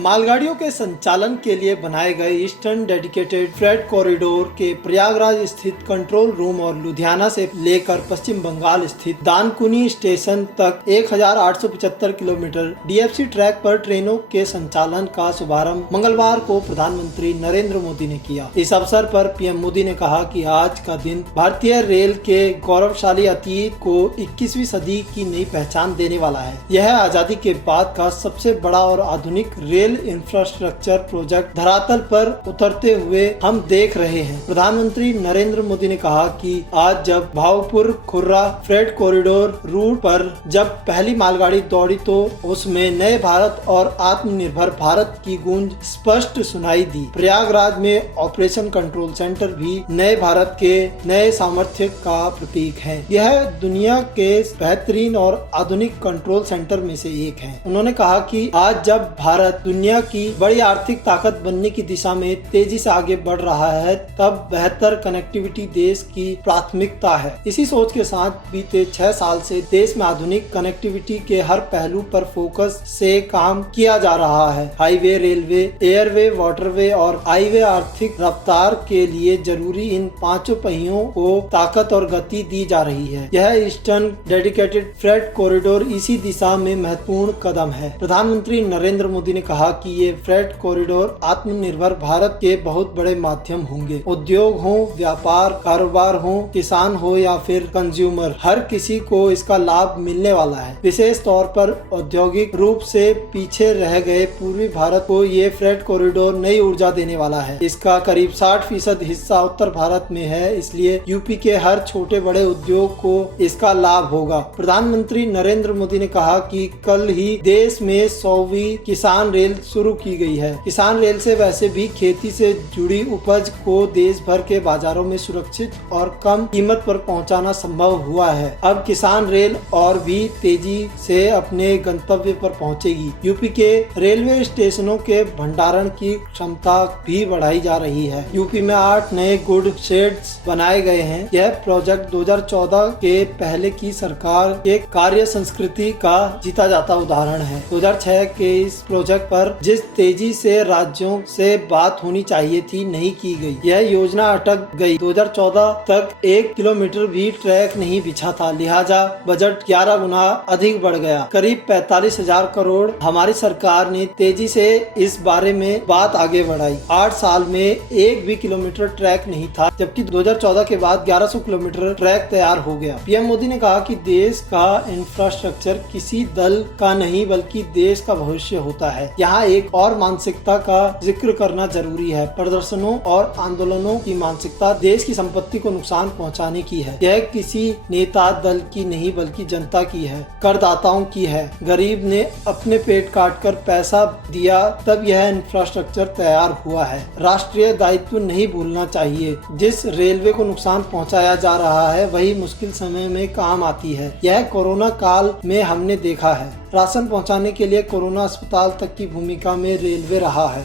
मालगाड़ियों के संचालन के लिए बनाए गए ईस्टर्न डेडिकेटेड फ्रेट कॉरिडोर के प्रयागराज स्थित कंट्रोल रूम और लुधियाना से लेकर पश्चिम बंगाल स्थित दानकुनी स्टेशन तक 1875 किलोमीटर डीएफसी ट्रैक पर ट्रेनों के संचालन का शुभारंभ मंगलवार को प्रधानमंत्री नरेंद्र मोदी ने किया। इस अवसर पर पीएम मोदी ने कहा कि आज का दिन भारतीय रेल के गौरवशाली अतीत को 21वीं सदी की नई पहचान देने वाला है। यह आजादी के बाद का सबसे बड़ा और आधुनिक रेल इंफ्रास्ट्रक्चर प्रोजेक्ट धरातल पर उतरते हुए हम देख रहे हैं। प्रधानमंत्री नरेंद्र मोदी ने कहा कि आज जब भावपुर खुर्रा फ्रेट कॉरिडोर रूट पर जब पहली मालगाड़ी दौड़ी तो उसमें नए भारत और आत्मनिर्भर भारत की गूंज स्पष्ट सुनाई दी। प्रयागराज में ऑपरेशन कंट्रोल सेंटर भी नए भारत के नए सामर्थ्य का प्रतीक है। यह दुनिया के बेहतरीन और आधुनिक कंट्रोल सेंटर में से एक है। उन्होंने कहा कि आज जब भारत दुनिया की बड़ी आर्थिक ताकत बनने की दिशा में तेजी से आगे बढ़ रहा है, तब बेहतर कनेक्टिविटी देश की प्राथमिकता है। इसी सोच के साथ बीते 6 साल से देश में आधुनिक कनेक्टिविटी के हर पहलू पर फोकस से काम किया जा रहा है। हाईवे, रेलवे, एयरवे, वाटरवे और हाईवे आर्थिक रफ्तार के लिए जरूरी इन पांचों पहियों को ताकत और गति दी जा रही है। यह ईस्टर्न डेडिकेटेड फ्रेट कॉरिडोर इसी दिशा में महत्वपूर्ण कदम है। प्रधानमंत्री नरेंद्र मोदी ने कहा कि ये फ्रेट कॉरिडोर आत्मनिर्भर भारत के बहुत बड़े माध्यम होंगे। उद्योग हो, व्यापार, कारोबार हो, किसान हो या फिर कंज्यूमर, हर किसी को इसका लाभ मिलने वाला है। विशेष तौर पर औद्योगिक रूप से पीछे रह गए पूर्वी भारत को ये फ्रेट कॉरिडोर नई ऊर्जा देने वाला है। इसका करीब 60% हिस्सा उत्तर भारत में है, इसलिए यूपी के हर छोटे बड़े उद्योग को इसका लाभ होगा। प्रधानमंत्री नरेंद्र मोदी ने कहा कि कल ही देश में 100वीं किसान रेल शुरू की गई है। किसान रेल से वैसे भी खेती से जुड़ी उपज को देश भर के बाजारों में सुरक्षित और कम कीमत पर पहुंचाना संभव हुआ है। अब किसान रेल और भी तेजी से अपने गंतव्य पर पहुंचेगी। यूपी के रेलवे स्टेशनों के भंडारण की क्षमता भी बढ़ाई जा रही है। यूपी में 8 नए गुड शेड्स बनाए गए हैं। यह प्रोजेक्ट 2014 के पहले की सरकार के कार्य संस्कृति का जीता जाता उदाहरण है। 2006 के इस प्रोजेक्ट पर जिस तेजी से राज्यों से बात होनी चाहिए थी, नहीं की गई। यह योजना अटक गई। 2014 तक 1 किलोमीटर भी ट्रैक नहीं बिछा था, लिहाजा बजट 11 गुना अधिक बढ़ गया, करीब 45,000 करोड़। हमारी सरकार ने तेजी से इस बारे में बात आगे बढ़ाई। 8 साल में 1 भी किलोमीटर ट्रैक नहीं था, जबकि 2014 के बाद 1100 किलोमीटर ट्रैक तैयार हो गया। पीएम मोदी ने कहा कि देश का इंफ्रास्ट्रक्चर किसी दल का नहीं बल्कि देश का भविष्य होता है। यहाँ एक और मानसिकता का जिक्र करना जरूरी है। प्रदर्शनों और आंदोलनों की मानसिकता देश की संपत्ति को नुकसान पहुँचाने की है। यह किसी नेता दल की नहीं बल्कि जनता की है, करदाताओं की है। गरीब ने अपने पेट काट कर पैसा दिया, तब यह इंफ्रास्ट्रक्चर तैयार हुआ है। राष्ट्रीय दायित्व नहीं भूलना चाहिए। जिस रेलवे को नुकसान पहुँचाया जा रहा है वही मुश्किल समय में काम आती है। यह कोरोना काल में हमने देखा है। राशन पहुंचाने के लिए कोरोना अस्पताल तक की भूमिका में रेलवे रहा है।